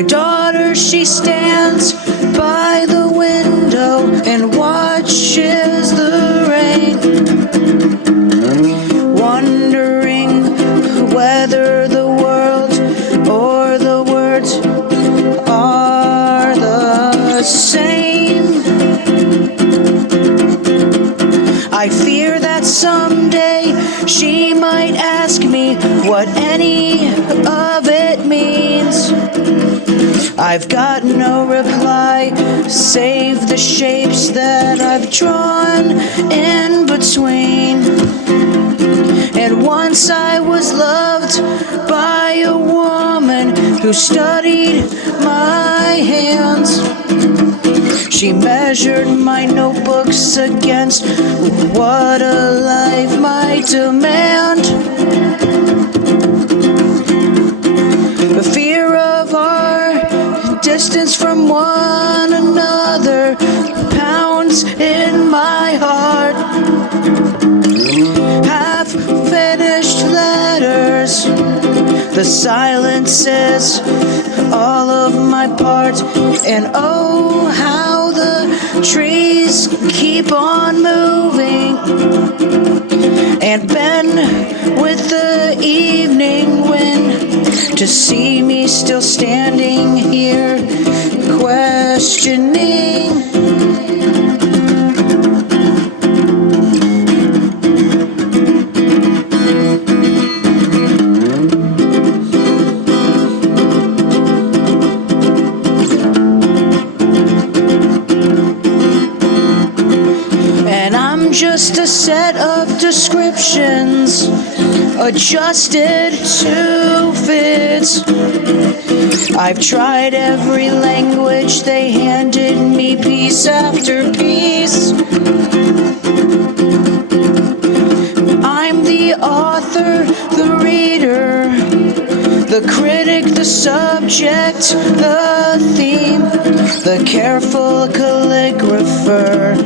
My daughter, she stands by the window and watches the rain, wondering whether the world or the words are the same. I fear that someday she might ask me what any of it means. I've got no reply, save the shapes that I've drawn in between. And once I was loved by a woman who studied my hands. She measured my notebooks against what a life might demand. The fear of our distance from one another pounds in my heart. Half-finished letters, the silence is all of my part. And oh, how the trees keep on moving and bend with the evening wind, to see me still standing here questioning. Just a set of descriptions adjusted to fit. I've tried every language, they handed me piece after piece. I'm the author, the reader, the critic, the subject, the theme, the careful calligrapher,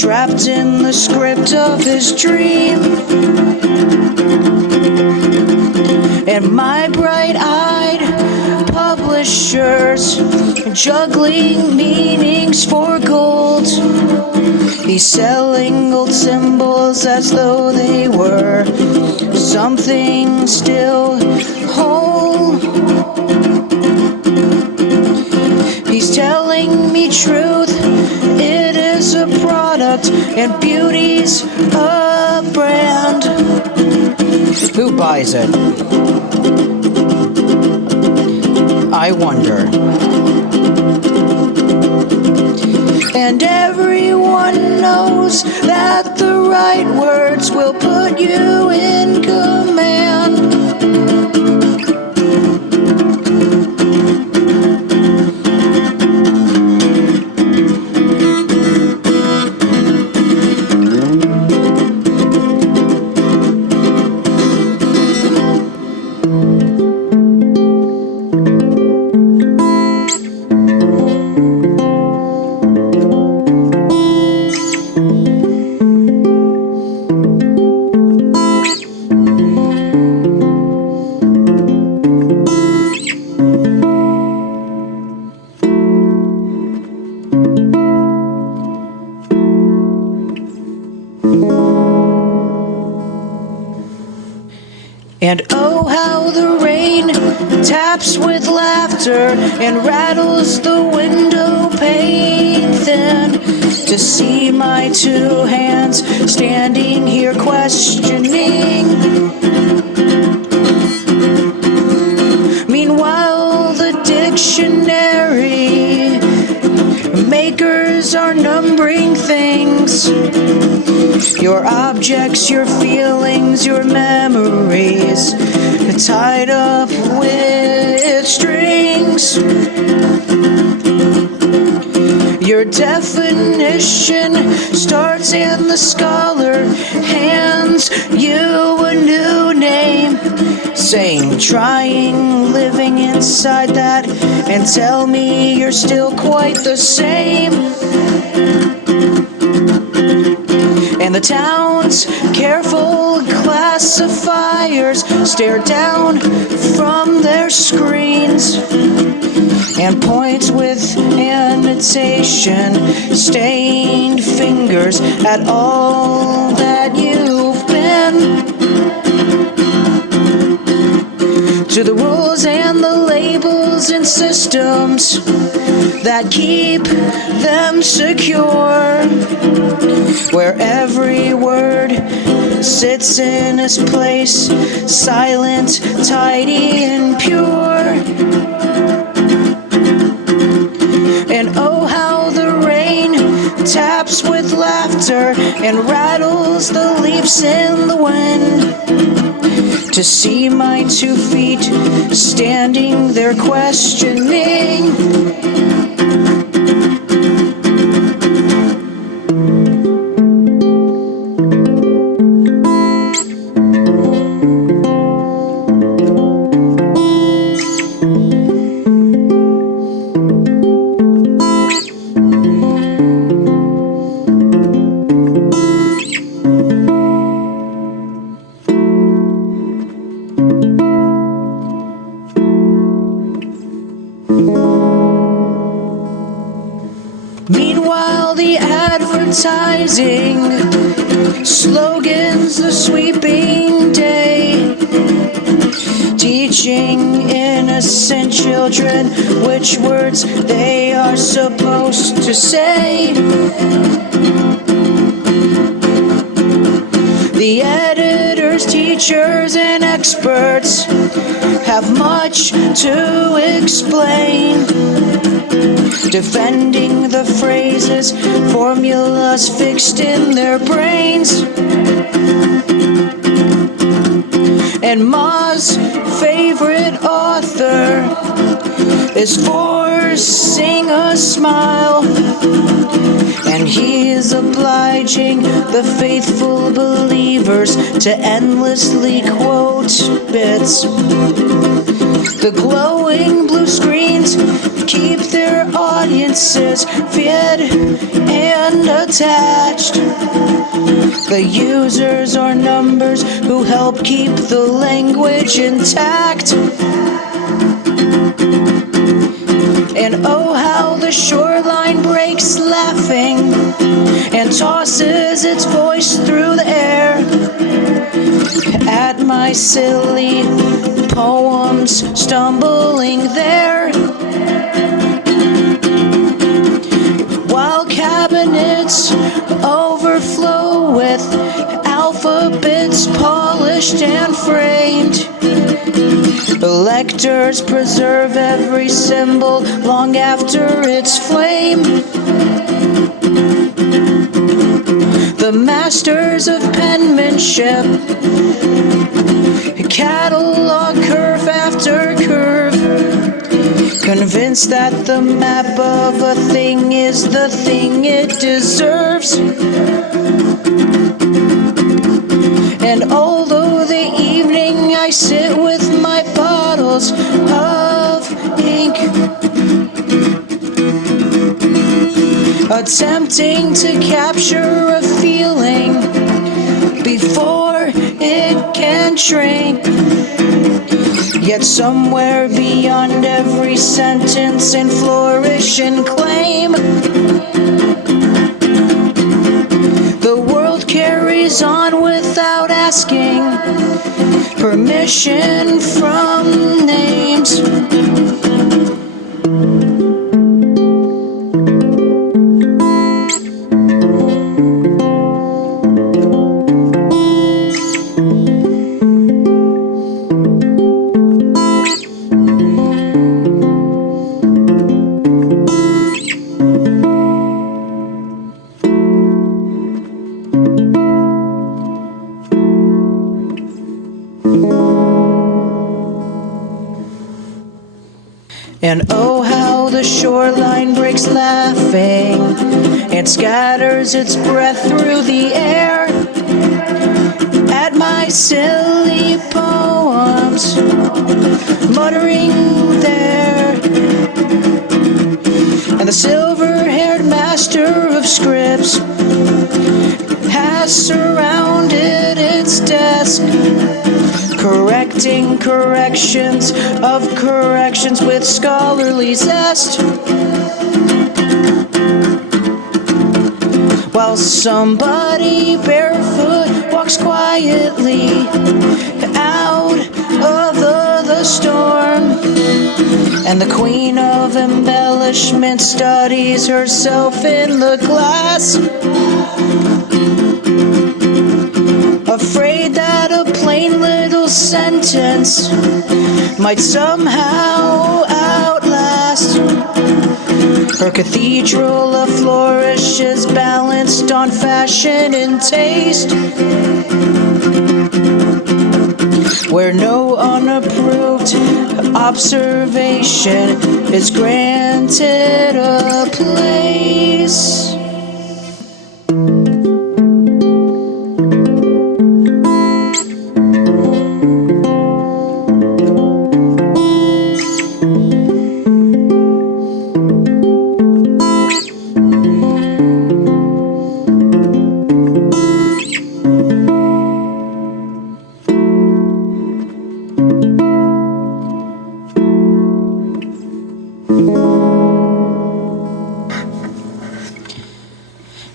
trapped in the script of his dream. And my bright-eyed publishers juggling meanings for gold. He's selling old symbols as though they were something still whole. He's telling me truth, it is a product, and beauty's a brand. Who buys it? I wonder. And everyone knows that the right words will put you in command. And oh, how the rain taps with laughter and rattles the window pane thin, to see my two hands standing here questioning. Meanwhile, the dictionary makers are numbering things. Your objects, your feelings, your memories, tied up with strings. Your definition starts and the scholar hands you a new name, saying, trying, living inside that, and tell me you're still quite the same. And the town's careful classifiers stare down from their screens and points with annotation, stained fingers at all that you've been. To the rules and the labels and systems that keep them secure, where every word sits in its place, silent, tidy, and pure. And oh, how the rain taps with laughter and rattles the leaves in the wind. To see my 2 feet standing there questioning. Meanwhile, the advertising slogans, the sweeping day, teaching innocent children which words they are supposed to say. The editors, teachers, and experts have much to explain, defending the phrases, formulas fixed in their brains. And Ma's favorite author is forcing a smile, and he is obliging the faithful believers to endlessly quote bits. The glowing blue screens keep their audiences fed and attached. The users are numbers who help keep the language intact. And oh, how the shoreline breaks laughing and tosses its voice through the air at my silly poems stumbling there. While cabinets overflow with alphabets polished and framed, lectors preserve every symbol long after its flame. The masters of penmanship catalog curve after curve, convinced that the map of a thing is the thing it deserves. And although the evening I sit with my bottles of ink, attempting to capture a feeling before it can shrink, yet somewhere beyond every sentence and flourish and claim, the world carries on without asking permission from names. And oh, how the shoreline breaks laughing and scatters its breath through the air at my silly poems, muttering there. And the silver-haired master of scripts has surrounded its desk, correcting correcting corrections of corrections with scholarly zest. While somebody barefoot walks quietly out of the storm, and the queen of embellishment studies herself in the glass, afraid that a plain little sentence might somehow outlast her cathedral of flourishes balanced on fashion and taste, where no unapproved observation is granted a place.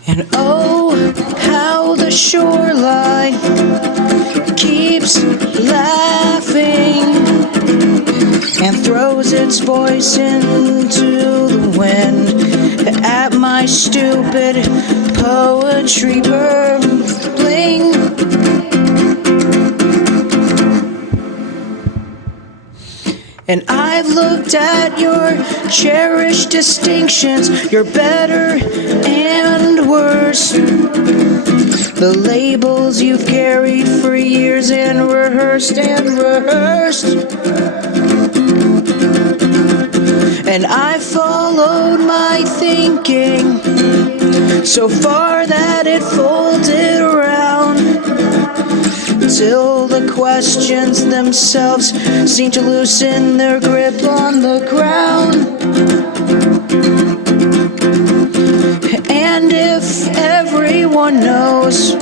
And oh, how the shoreline keeps laughing and throws its voice into the wind at my stupid poetry burbling. And I've looked at your cherished distinctions, your better and worse, the labels you've carried for years and rehearsed. And I followed my thinking so far that it folded around, till the questions themselves seem to loosen their grip on the ground. And if everyone knows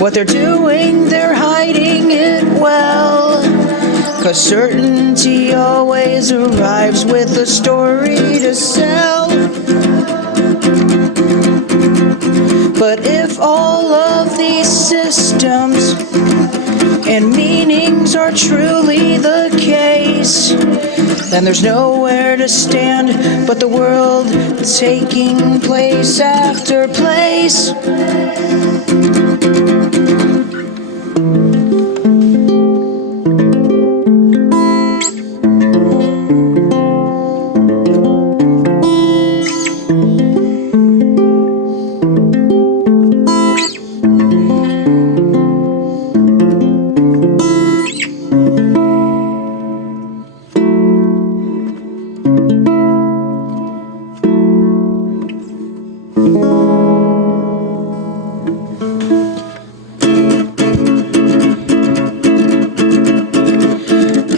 what they're doing, they're hiding it well, 'cause certainty always arrives with a story to sell. But if all of these systems and meanings are truly the case, then there's nowhere to stand but the world taking place after place.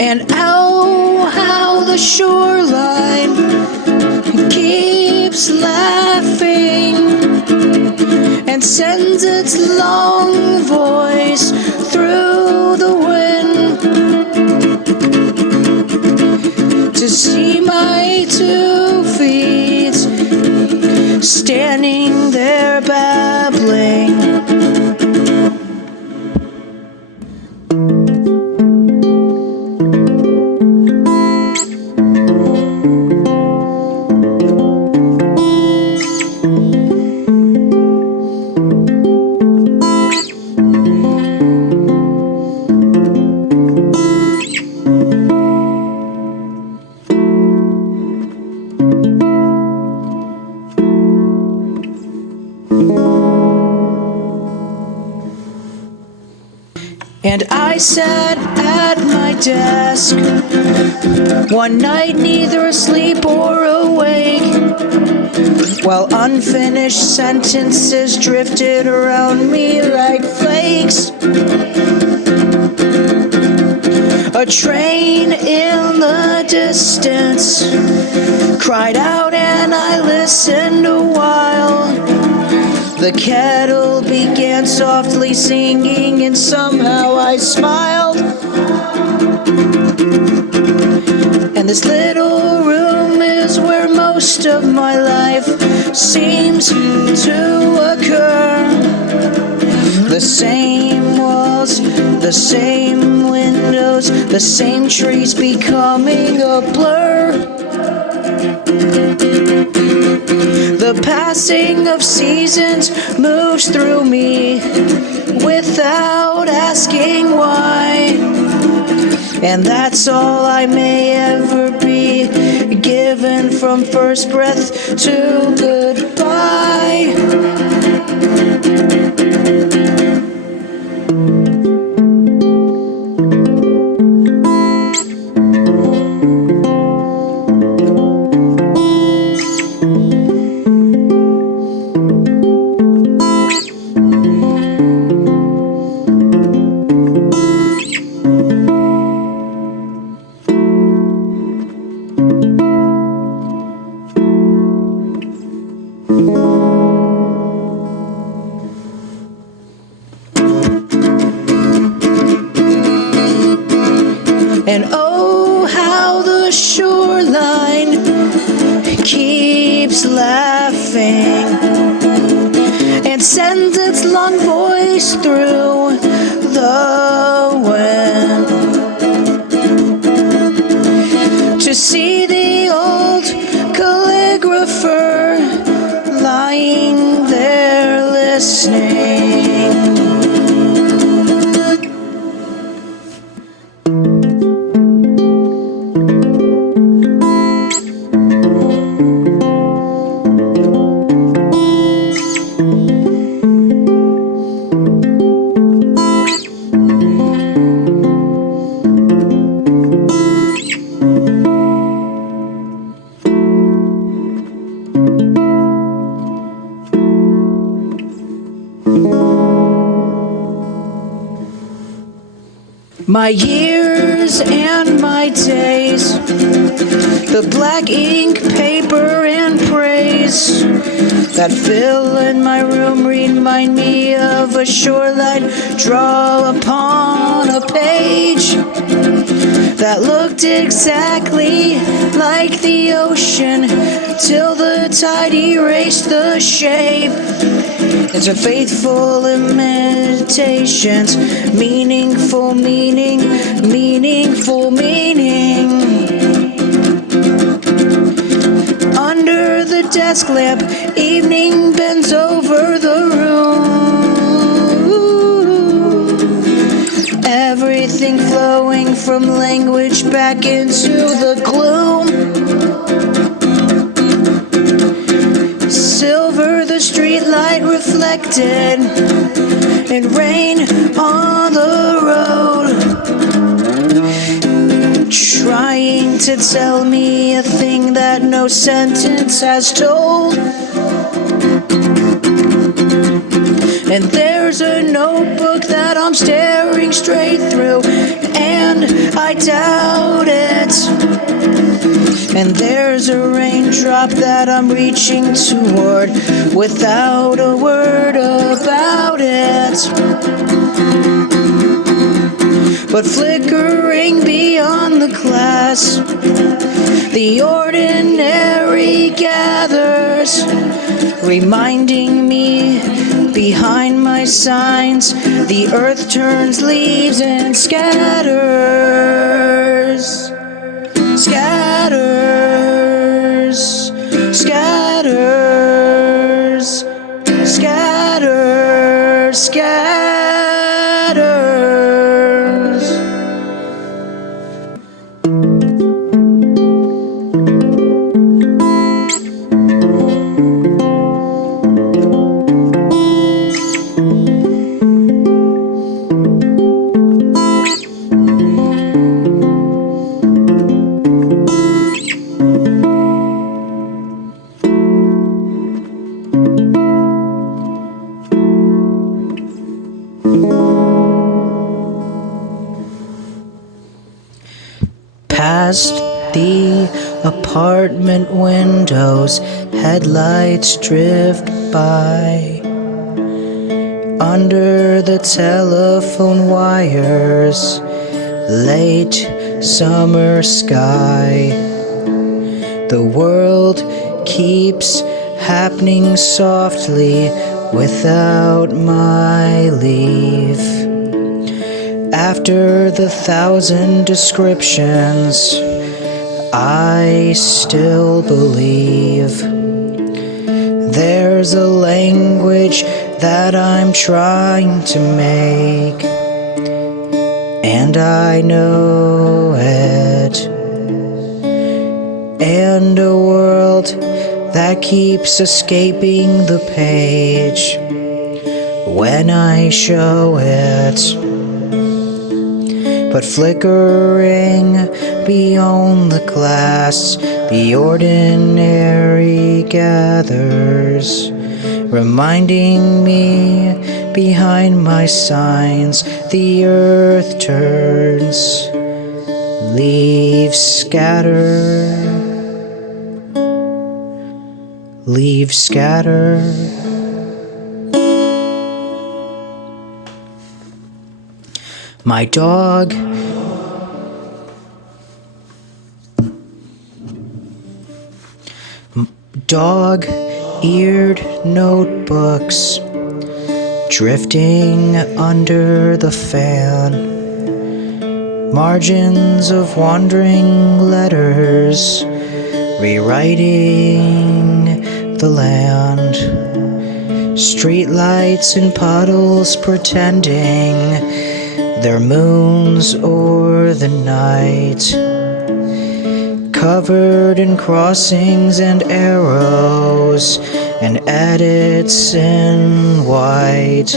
And oh, how the shoreline keeps laughing and sends its long voice through the wind to see my 2 feet standing there babbling. And I sat at my desk one night, neither asleep or awake, while unfinished sentences drifted around me like flakes. A train in the distance cried out, and I listened a while. The kettle began softly singing, and somehow I smiled. And this little room is where most of my life seems to occur. The same walls, the same windows, the same trees becoming a blur. The passing of seasons moves through me without asking why. And that's all I may ever be, given from first breath to goodbye. And oh, how the shoreline keeps laughing and sends its long voice through the wind. To see the old calligrapher lying there listening. My years and my days, the black ink, paper, and praise that fill in my room remind me of a shoreline draw upon a page that looked exactly like the ocean till the tide erased the shape. It's a faithful imitations, meaningful meaning, meaningful meaning. Under the desk lamp, evening bends over the room. Everything flowing from language back into the gloom. Silver, the street light reflected in rain on the road, trying to tell me a thing that no sentence has told. And there's a notebook that I'm staring straight through, and I doubt it. And there's a raindrop that I'm reaching toward without a word about it. But flickering beyond the glass, the ordinary gathers, reminding me behind my signs, the earth turns leaves and scatters. Scatters, scatters, scatters, scatters. Past the apartment windows, headlights drift by. under the telephone wires, late summer sky. The world keeps happening softly without my leave. After the 1,000 descriptions, I still believe there's a language that I'm trying to make, and I know it, and a world that keeps escaping the page when I show it, but flickering beyond the glass, the ordinary gathers, reminding me behind my signs the earth turns, leaves scatter, leaves scatter. My dog dog-eared notebooks drifting under the fan, margins of wandering letters rewriting the land, streetlights and puddles pretending they're moons o'er the night, covered in crossings and arrows and edits in white,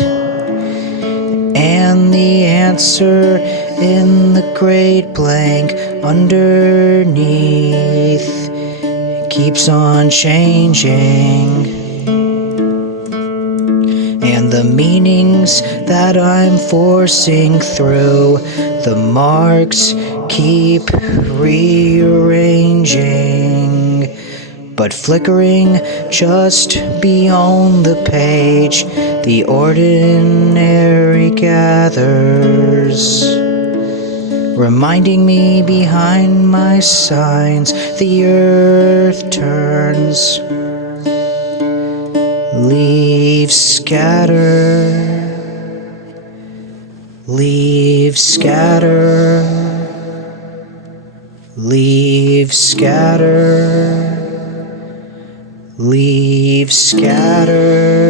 and the answer in the great blank underneath keeps on changing, and the meanings that I'm forcing through the marks keep rearranging, but flickering just beyond the page, the ordinary gathers, reminding me behind my signs the earth turns, leaves scatter, leaves scatter, leaves scatter, leaves scatter.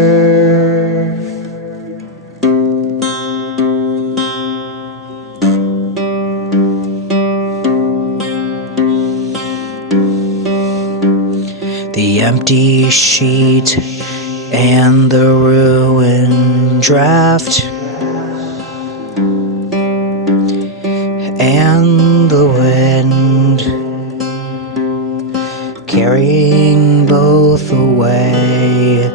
The empty sheet and the ruined draft, and the wind carrying both away.